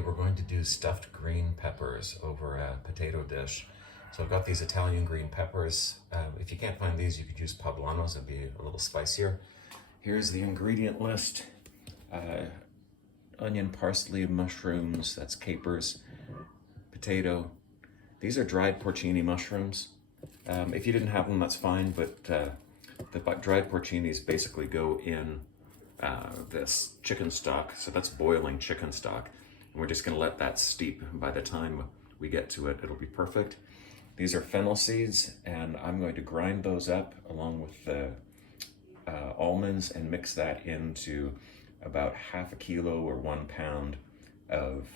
Today we're going to do stuffed green peppers over a potato dish. So I've got these Italian green peppers. If you can't find these, you could use poblanos, it'd be a little spicier. Here's the ingredient list. Onion, parsley, mushrooms, that's capers, potato. These are dried porcini mushrooms. If you didn't have them, that's fine, but the dried porcinis basically go in this chicken stock. So that's boiling chicken stock. And we're just gonna let that steep. By the time we get to it, it'll be perfect. These are fennel seeds, and I'm going to grind those up along with the almonds and mix that into about half a kilo or 1 pound of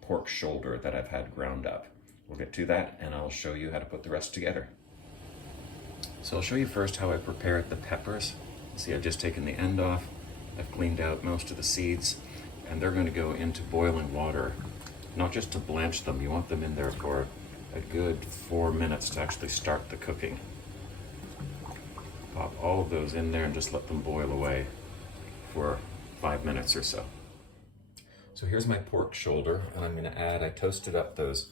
pork shoulder that I've had ground up. We'll get to that and I'll show you how to put the rest together. So I'll show you first how I prepared the peppers. See, I've just taken the end off. I've cleaned out most of the seeds, and they're going to go into boiling water, not just to blanch them. You want them in there for a good 4 minutes to actually start the cooking. Pop all of those in there and just let them boil away for 5 minutes or so. So here's my pork shoulder, and I'm going to add, I toasted up those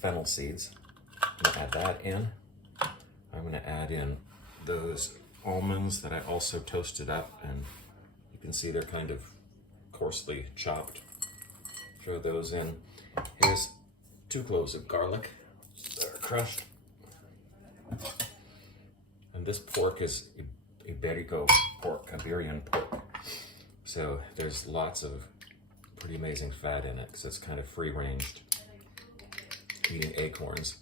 fennel seeds. I'm going to add that in. I'm going to add in those almonds that I also toasted up, and you can see they're kind of coarsely chopped. Throw those in. Here's 2 cloves of garlic that are crushed. And this pork is Iberico pork, Iberian pork. So there's lots of pretty amazing fat in it because it's kind of free-ranged, eating acorns.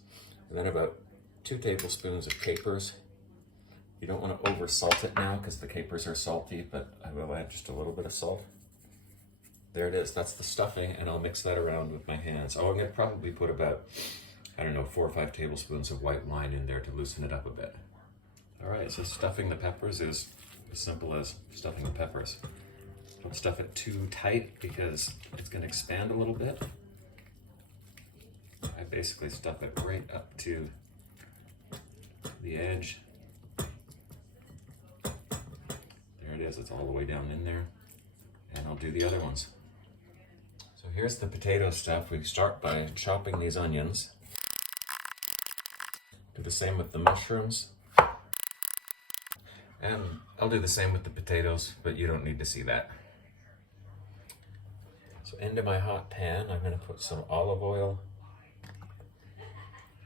And then about 2 tablespoons of capers. You don't want to over salt it now because the capers are salty, but I will add just a little bit of salt. There it is, that's the stuffing, and I'll mix that around with my hands. Oh, I'm going to probably put about, 4 or 5 tablespoons of white wine in there to loosen it up a bit. All right, so stuffing the peppers is as simple as stuffing the peppers. Don't stuff it too tight because it's going to expand a little bit. I basically stuff it right up to the edge. There it is, it's all the way down in there. And I'll do the other ones. So here's the potato stuff. We start by chopping these onions. Do the same with the mushrooms. And I'll do the same with the potatoes, but you don't need to see that. So into my hot pan, I'm going to put some olive oil.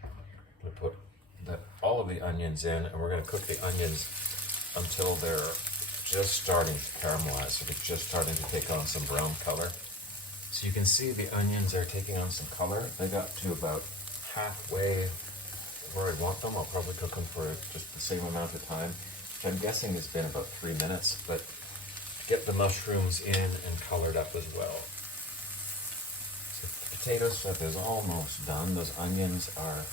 I'm going to put all of the onions in, and we're going to cook the onions until they're just starting to caramelize. So they're just starting to take on some brown color. So you can see the onions are taking on some color. They got to about halfway where I want them. I'll probably cook them for just the same amount of time, which I'm guessing has been about 3 minutes, but get the mushrooms in and colored up as well. So the potato stuff is almost done. Those onions are,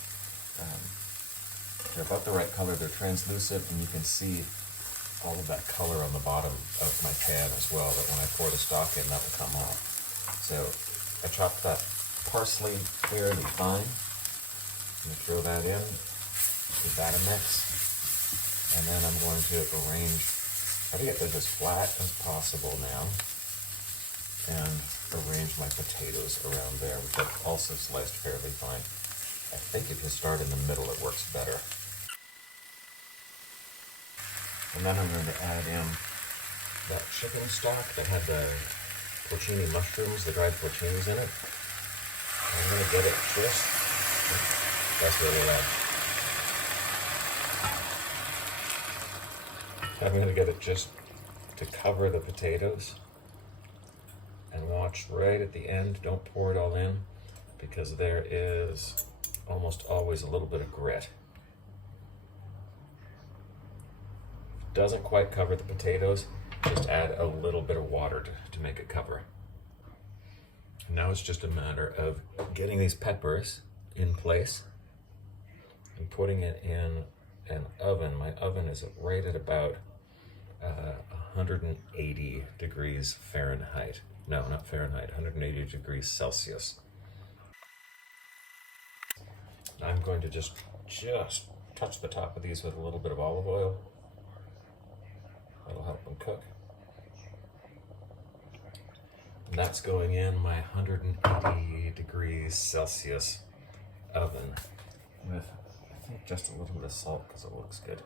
they're about the right color. They're translucent, and you can see all of that color on the bottom of my pan as well, that when I pour the stock in, that will come off. So I chopped that parsley fairly fine. I'm going to throw that in, give that a mix, and then I'm going to arrange, try to get this as flat as possible now, and arrange my potatoes around there, which I've also sliced fairly fine. I think if you start in the middle, it works better. And then I'm going to add in that chicken stock that had the porcini mushrooms, the dried porcinis in it. I'm going to get it just, that's really loud. I'm going to get it just to cover the potatoes. And watch right at the end, don't pour it all in, because there is almost always a little bit of grit. Doesn't quite cover the potatoes, just add a little bit of water to make it cover. And now it's just a matter of getting these peppers in place and putting it in an oven. My oven is right at about 180 degrees Fahrenheit. No, not Fahrenheit, 180 degrees Celsius. I'm going to just touch the top of these with a little bit of olive oil. That'll help them cook. And that's going in my 180 degrees Celsius oven with, I think, just a little bit of salt because it looks good.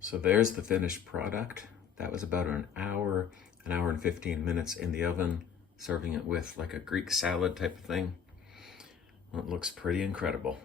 So there's the finished product. That was about an hour and 15 minutes in the oven, serving it with like a Greek salad type of thing. Well, it looks pretty incredible.